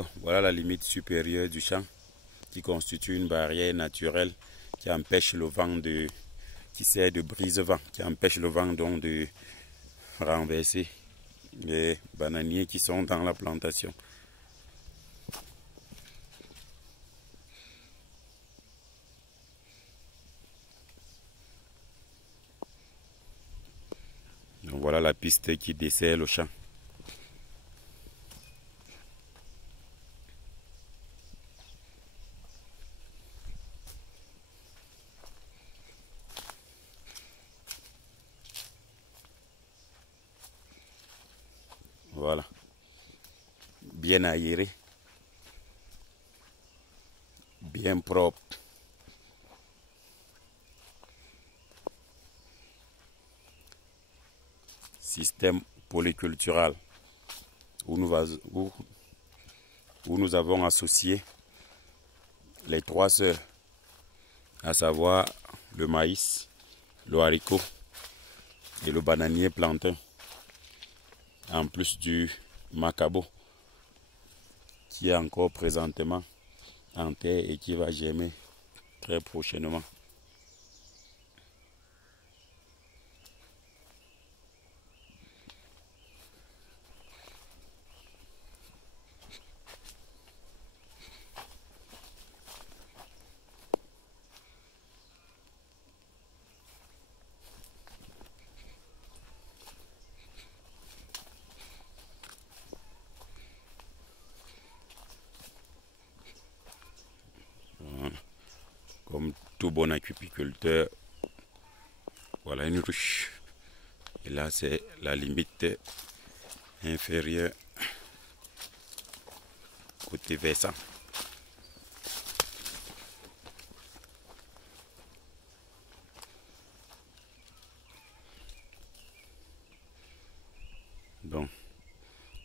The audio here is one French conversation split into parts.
Bon, voilà la limite supérieure du champ qui constitue une barrière naturelle qui empêche le vent de... qui sert de brise-vent, qui empêche le vent donc de renverser les bananiers qui sont dans la plantation. Donc voilà la piste qui dessert le champ. Voilà. Bien aéré. Bien propre. Système polycultural où nous avons associé les 3 sœurs, à savoir le maïs, le haricot et le bananier plantain, en plus du macabo qui est encore présentement en terre et qui va germer très prochainement. Comme tout bon apiculteur, voilà une ruche. Et là, c'est la limite inférieure côté versant. Donc,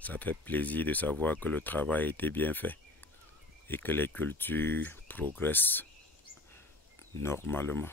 ça fait plaisir de savoir que le travail a été bien fait et que les cultures progressent normalement.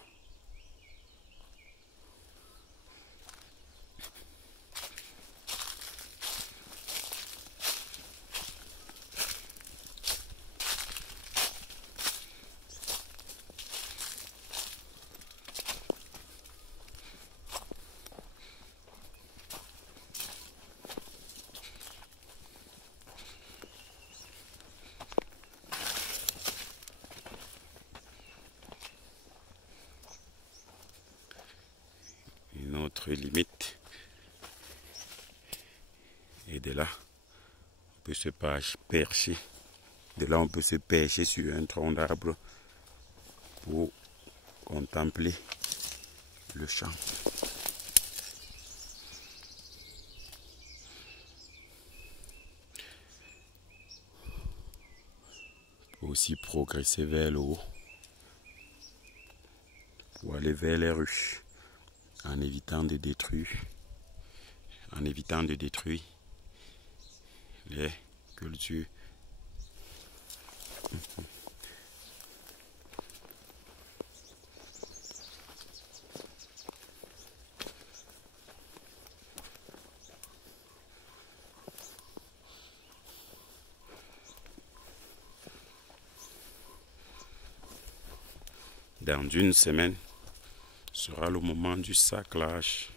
Une autre limite. Et de là, on peut se percher. De là, on peut se percher sur un tronc d'arbre pour contempler le champ. On peut aussi progresser vers le haut pour aller vers les ruches en évitant de détruire les cultures. Dans une semaine sera le moment du saclage.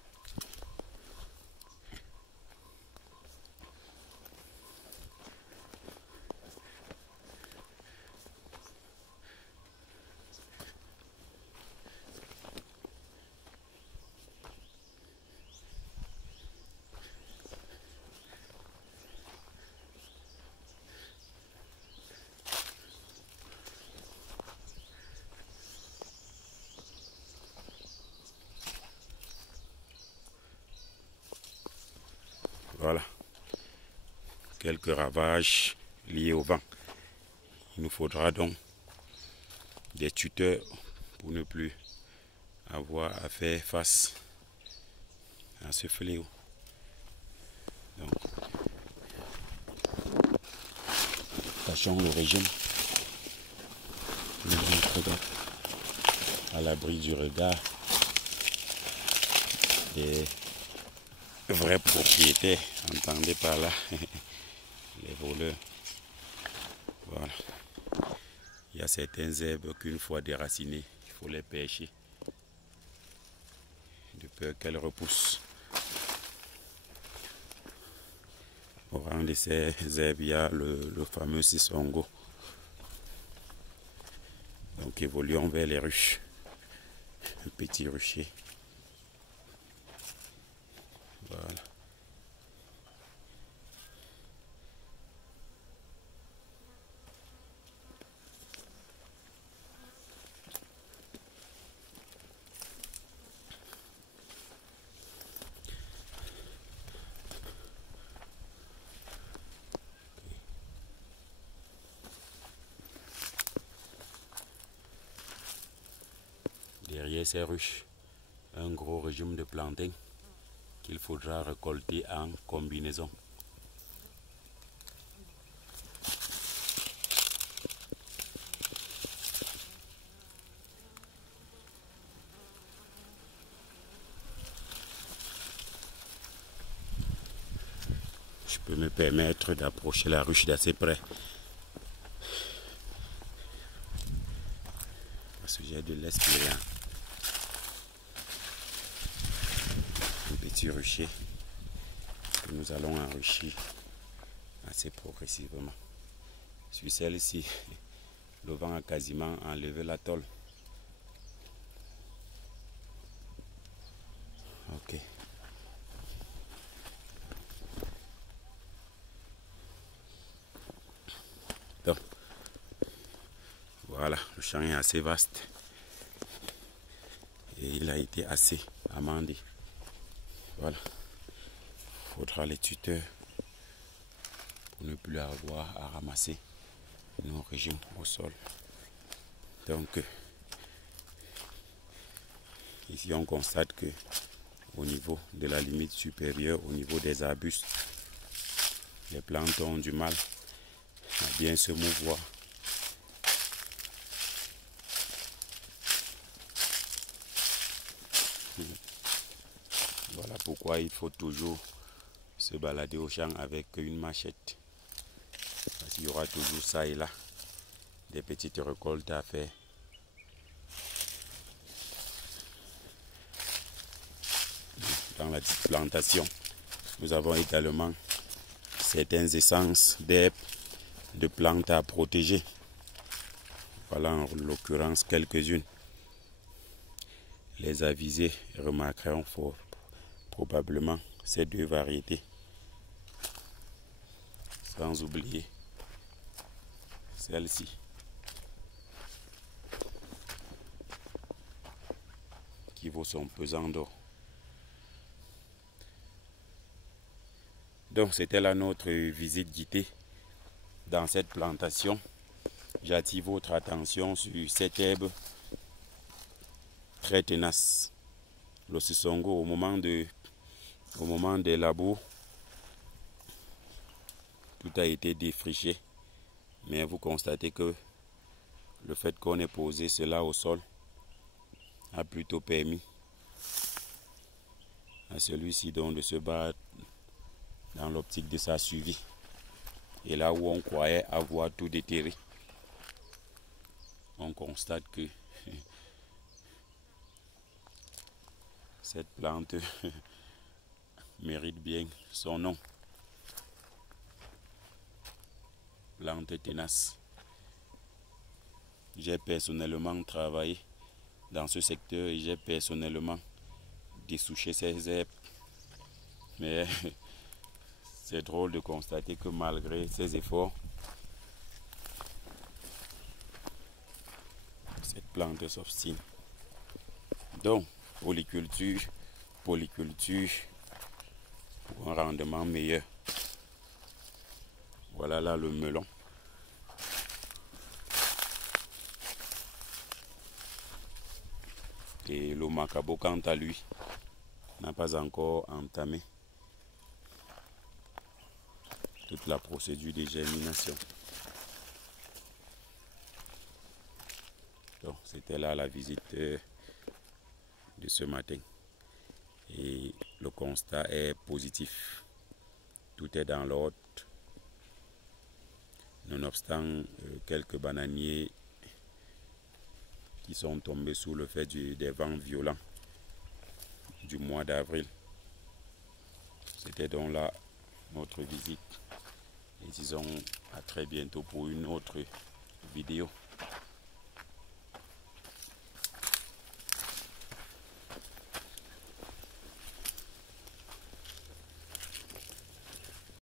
Voilà, quelques ravages liés au vent. Il nous faudra donc des tuteurs pour ne plus avoir à faire face à ce fléau. Donc, tâchons le régime, nous mettre à l'abri du regard des vrais propriétaires, entendez par là les voleurs. Voilà. Il y a certaines herbes qu'une fois déracinées, il faut les pêcher de peur qu'elles repoussent. Au rang de ces herbes, il y a le fameux sisongo. Donc évoluons vers les ruches. Un petit rucher. Voilà. Derrière ces ruches, un gros régime de plantains qu'il faudra récolter en combinaison. Je peux me permettre d'approcher la ruche d'assez près. Parce que j'ai de l'expérience. Un petit rucher que nous allons enrichir assez progressivement. Sur celle-ci, le vent a quasiment enlevé la tôle. Ok. Donc, voilà, le champ est assez vaste et il a été assez amendé. Voilà, il faudra les tuteurs pour ne plus avoir à ramasser nos régimes au sol. Donc, ici on constate que au niveau de la limite supérieure, au niveau des arbustes, les plantes ont du mal à bien se mouvoir. Voilà pourquoi il faut toujours se balader au champ avec une machette. Parce qu'il y aura toujours ça et là des petites récoltes à faire. Dans la petite plantation, nous avons également certaines essences d'herbes, de plantes à protéger. Voilà en l'occurrence quelques-unes. Les avisés remarqueront fort probablement ces deux variétés. Sans oublier celle-ci. Qui vaut son pesant d'or. Donc c'était là notre visite guidée dans cette plantation. J'attire votre attention sur cette herbe très tenace. Le sisongo au moment des labours, tout a été défriché. Mais vous constatez que le fait qu'on ait posé cela au sol a plutôt permis à celui-ci donc de se battre dans l'optique de sa survie. Et là où on croyait avoir tout déterré, on constate que cette plante mérite bien son nom. Plante tenace. J'ai personnellement travaillé dans ce secteur et j'ai personnellement dessouché ces herbes. Mais c'est drôle de constater que malgré ces efforts, cette plante s'obstine. Donc, polyculture pour un rendement meilleur. Voilà là le melon. Et le macabo, quant à lui, n'a pas encore entamé toute la procédure de germination. Donc, c'était là la visite de ce matin. Et le constat est positif. Tout est dans l'ordre. nonobstant quelques bananiers qui sont tombés sous le fait des vents violents du mois d'avril. C'était donc là notre visite et disons à très bientôt pour une autre vidéo.